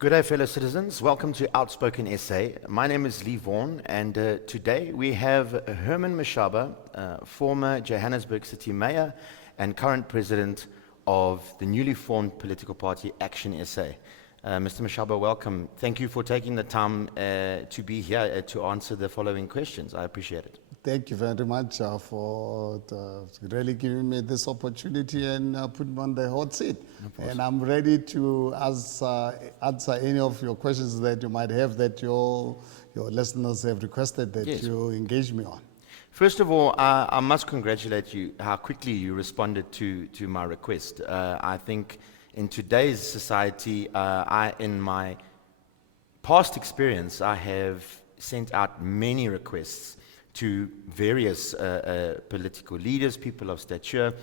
Good day, fellow citizens. Welcome to OUTspoken SA. My name is Lee Vaughan, and today we have Herman Mashaba, former Johannesburg City Mayor and current president of the newly formed political party Action SA. Mr. Mashaba, welcome. Thank you for taking the time to be here to answer the following questions. I appreciate it. Thank you very much for really giving me this opportunity and putting me on the hot seat. And I'm ready to answer any of your questions that you might have that your listeners have requested that you engage me on. First of all, I must congratulate you how quickly you responded to my request. I think in today's society, in my past experience, I have sent out many requests to various political leaders, people of stature.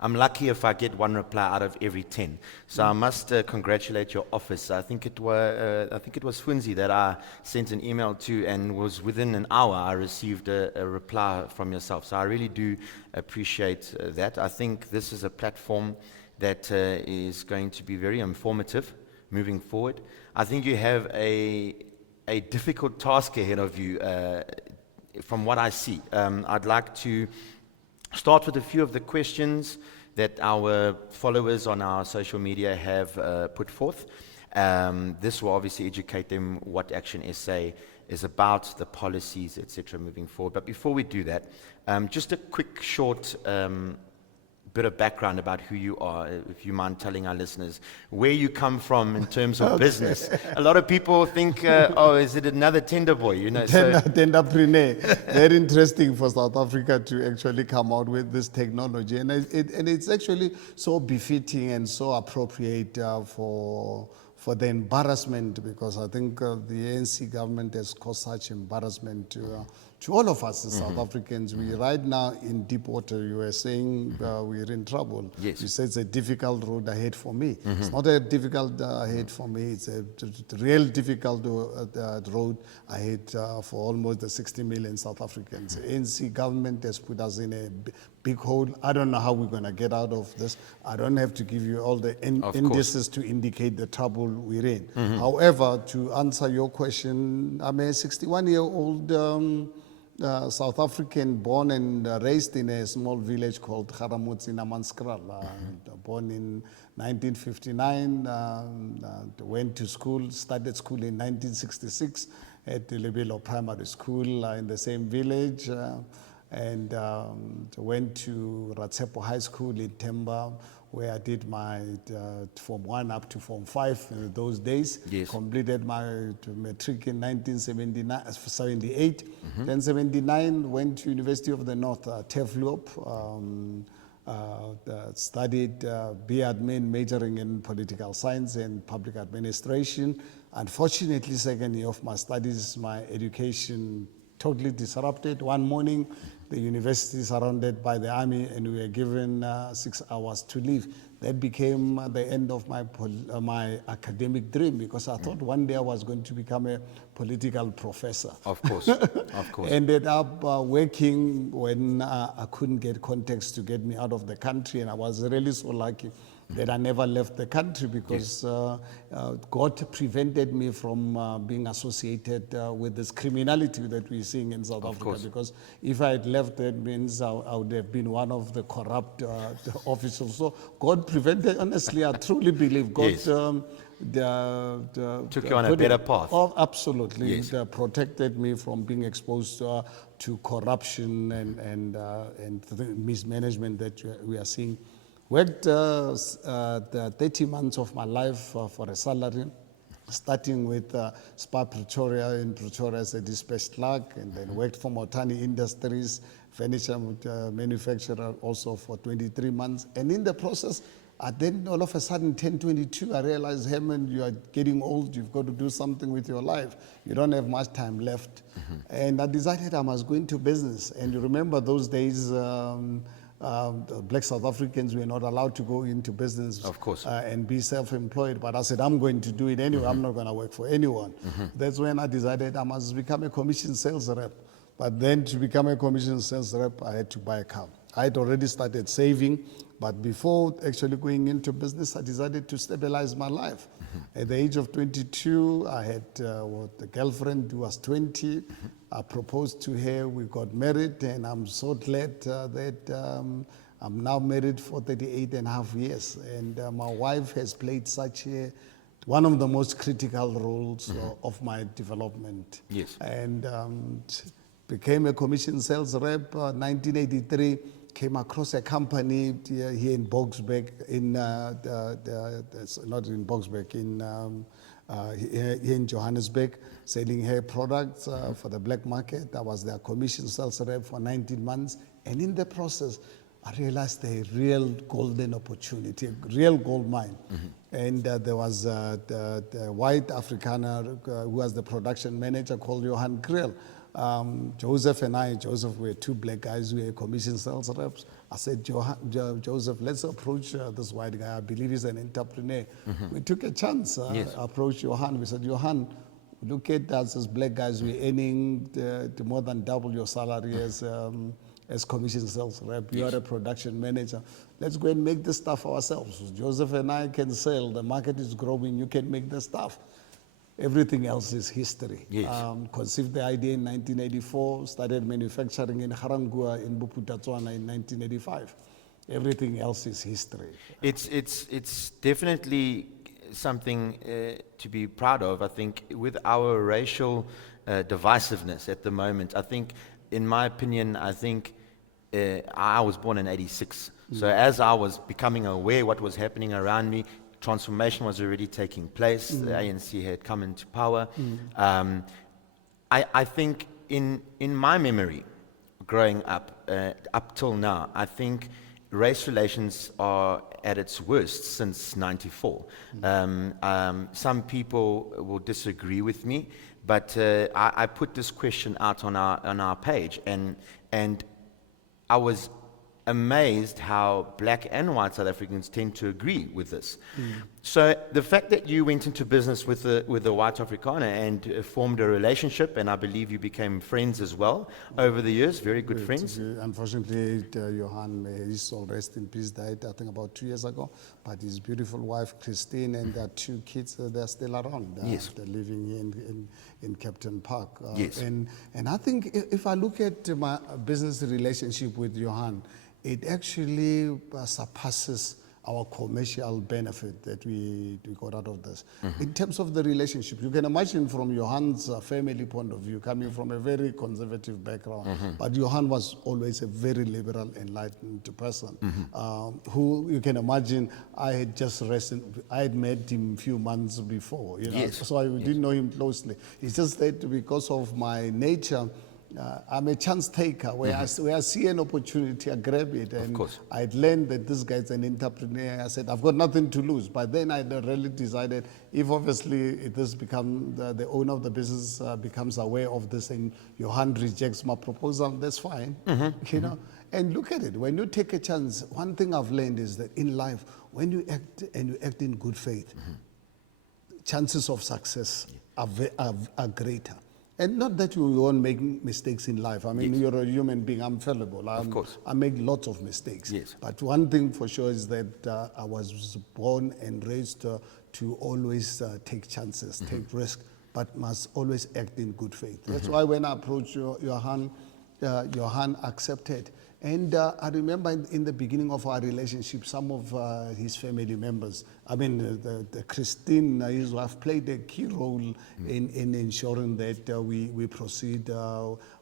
I'm lucky if I get one reply out of every 10. So I must congratulate your office. I think it was Funzi that I sent an email to, and was within an hour I received a reply from yourself. So I really do appreciate that. I think this is a platform that is going to be very informative moving forward. I think you have a difficult task ahead of you. From what I see, I'd like to start with a few of the questions that our followers on our social media have put forth. This will obviously educate them what Action SA is about, the policies, etc. moving forward. But before we do that, just a quick short bit of background about who you are, if you mind telling our listeners where you come from in terms of business. A lot of people think, oh, is it another tender boy? You know, Tenderpreneur. Very interesting for South Africa to actually come out with this technology, and it's actually so befitting and so appropriate for the embarrassment, because I think the ANC government has caused such embarrassment to all of us as South Africans. We right now in deep water. You were saying we're in trouble. Yes. You said it's a difficult road ahead for me. It's not a difficult ahead for me. It's a real difficult road ahead for almost the 60 million South Africans. The ANC government has put us in a big hole. I don't know how we're going to get out of this. I don't have to give you all the indices to indicate the trouble we're in. However, to answer your question, I'm a 61-year-old South African, born and raised in a small village called Garamotse in Namanskral. Born in 1959, went to school, started school in 1966 at the Lebelo Primary School in the same village, and went to Ratshepo High School in Temba, where I did my Form 1 up to Form 5 in those days. Yes. Completed my matric in 1978. Then 79, went to University of the North, Tevloop. Studied B.Admin, majoring in political science and public administration. Unfortunately, second year of my studies, my education totally disrupted. One morning, the university is surrounded by the army, and we were given 6 hours to leave. That became the end of my academic dream, because I thought one day I was going to become a political professor. Of course, of course. Ended up working when I couldn't get contacts to get me out of the country, and I was really so lucky that I never left the country, because God prevented me from being associated with this criminality that we're seeing in South Africa. Course. Because if I had left, that means I would have been one of the corrupt officials. So God prevented, honestly, I truly believe God took you on a better path. Oh, absolutely. Yes. It protected me from being exposed to corruption and the mismanagement that we are seeing. Worked the 30 months of my life for a salary, starting with Spar Pretoria in Pretoria as a dispatch clerk, and then worked for Motani Industries, furniture manufacturer, also for 23 months. And in the process, then all of a sudden, 1022, I realized, Herman, you are getting old, you've got to do something with your life. You don't have much time left. And I decided I must go into business. And you remember those days, black South Africans were not allowed to go into business, of course, and be self-employed. But I said, I'm going to do it anyway. I'm not going to work for anyone. That's when I decided I must become a commission sales rep. But then to become a commission sales rep, I had to buy a car. I'd already started saving, but before actually going into business, I decided to stabilize my life. At the age of 22, I had a girlfriend who was 20. I proposed to her, we got married, and I'm so glad that I'm now married for 38 and a half years. And my wife has played one of the most critical roles of my development. Yes. And became a commission sales rep. 1983, came across a company here in Boksburg, not in Boksburg, here in Johannesburg, selling hair products for the black market. I was their commission sales rep for 19 months. And in the process, I realized a real golden opportunity, a real gold mine. And there was the white Afrikaner who was the production manager called Johan Kriel. Joseph and I, Joseph, were two black guys who were commission sales reps. I said, Joseph, let's approach this white guy. I believe he's an entrepreneur. We took a chance, approached Johan. We said, Johan, look at us as black guys. We're earning to more than double your salary as commission sales rep. You are a production manager. Let's go and make this stuff ourselves. Joseph and I can sell. The market is growing. You can make the stuff. Everything else is history. Yes. Conceived the idea in 1984, started manufacturing in Harangua in Buputatswana in 1985. Everything else is history. It's definitely something to be proud of. I think with our racial divisiveness at the moment, I think, in my opinion, I think I was born in 86. So as I was becoming aware what was happening around me, transformation was already taking place. The ANC had come into power. I think in my memory, growing up, up till now, I think race relations are at its worst since '94. Some people will disagree with me, but I put this question out on our page, and I was amazed how black and white South Africans tend to agree with this. So the fact that you went into business with the white Afrikaner and formed a relationship, and I believe you became friends as well over the years, very good friends. Unfortunately, Johan, may his soul rest in peace, died I think about 2 years ago, but his beautiful wife Christine and their two kids, they're still around. Yes. They're living here in Captain Park. Yes. And I think if I look at my business relationship with Johan, it actually surpasses our commercial benefit that we got out of this. In terms of the relationship, you can imagine from Johan's family point of view, coming from a very conservative background, but Johan was always a very liberal, enlightened person, who you can imagine I had met him a few months before, you know, Yes. so I didn't know him closely. It's just that because of my nature, I'm a chance taker. Where I see an opportunity, I grab it. And I'd learned that this guy's an entrepreneur. I said, I've got nothing to lose. But then I really decided, if obviously this becomes, the owner of the business becomes aware of this and Johan rejects my proposal, that's fine. You know. And look at it. When you take a chance, one thing I've learned is that in life, when you act and you act in good faith, chances of success are greater. And not that you won't make mistakes in life. I mean, you're a human being. I'm fallible. Of course. I make lots of mistakes. Yes. But one thing for sure is that I was born and raised to always take chances, take risks, but must always act in good faith. That's why when I approached Johan accepted. And I remember in the beginning of our relationship, some of his family members, I mean, the Christine, his wife, played a key role in ensuring that we proceed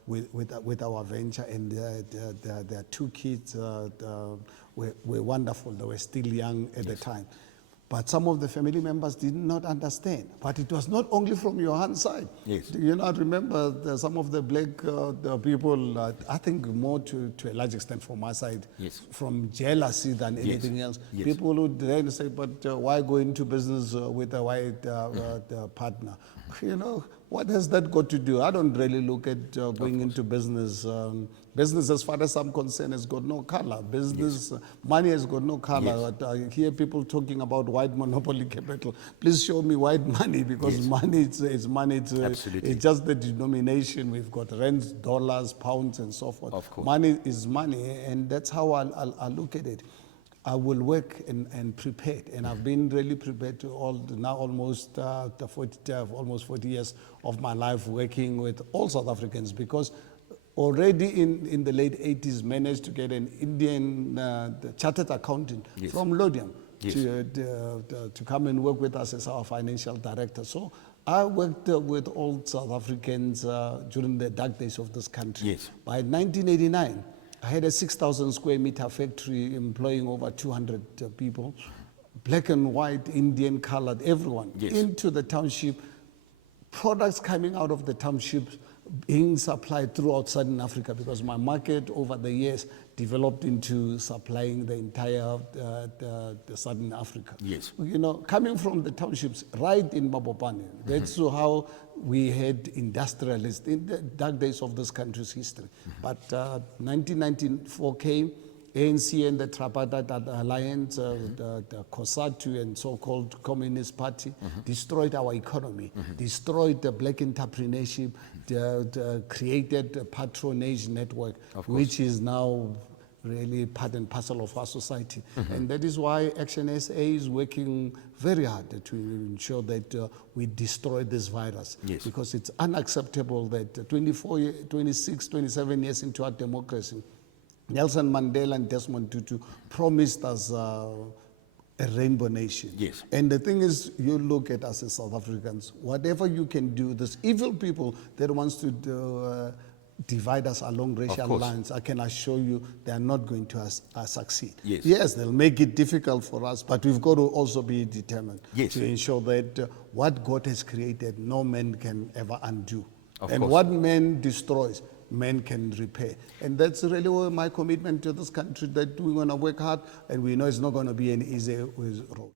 with our venture. And their two kids were wonderful. They were still young at the time. But some of the family members did not understand. But it was not only from Johan's side. Yes. You know, I remember some of the black people, I think more to a large extent from my side, from jealousy than anything else. People would then say, but why go into business with a white partner? You know, What has that got to do? I don't really look at going into business. Business, as far as I'm concerned, has got no color. Business, money has got no color. Yes. But I hear people talking about white monopoly capital. Please show me white money, because money, it's money. Absolutely. It's just the denomination. We've got rands, dollars, pounds, and so forth. Of course. Money is money, and that's how I look at it. I will work and prepare, and I've been really prepared to almost 40 years of my life working with all South Africans, because already in the late 80s managed to get an Indian chartered accountant from Lodium to come and work with us as our financial director. So I worked with all South Africans during the dark days of this country. Yes. By 1989, I had a 6,000 square meter factory employing over 200 people, black and white, Indian, colored, everyone, into the township. Products coming out of the township being supplied throughout Southern Africa, because my market over the years developed into supplying the entire the Southern Africa. Yes. You know, coming from the townships right in Mabopane, that's how we had industrialists in the dark days of this country's history. But 1994 came, ANC and the Tripartite Alliance, the COSATU and so-called Communist Party destroyed our economy, destroyed the black entrepreneurship, created a patronage network, which is now really part and parcel of our society. And that is why Action SA is working very hard to ensure that we destroy this virus. Yes. Because it's unacceptable that 26, 27 years into our democracy, Nelson Mandela and Desmond Tutu promised us a rainbow nation. Yes. And the thing is, you look at us as South Africans, whatever you can do, this evil people that wants to divide us along racial lines, I can assure you they are not going to succeed. Yes. Yes, they'll make it difficult for us, but we've got to also be determined to ensure that what God has created, no man can ever undo. And what man destroys, men can repair. And that's really my commitment to this country, that we're going to work hard, and we know it's not going to be an easy road.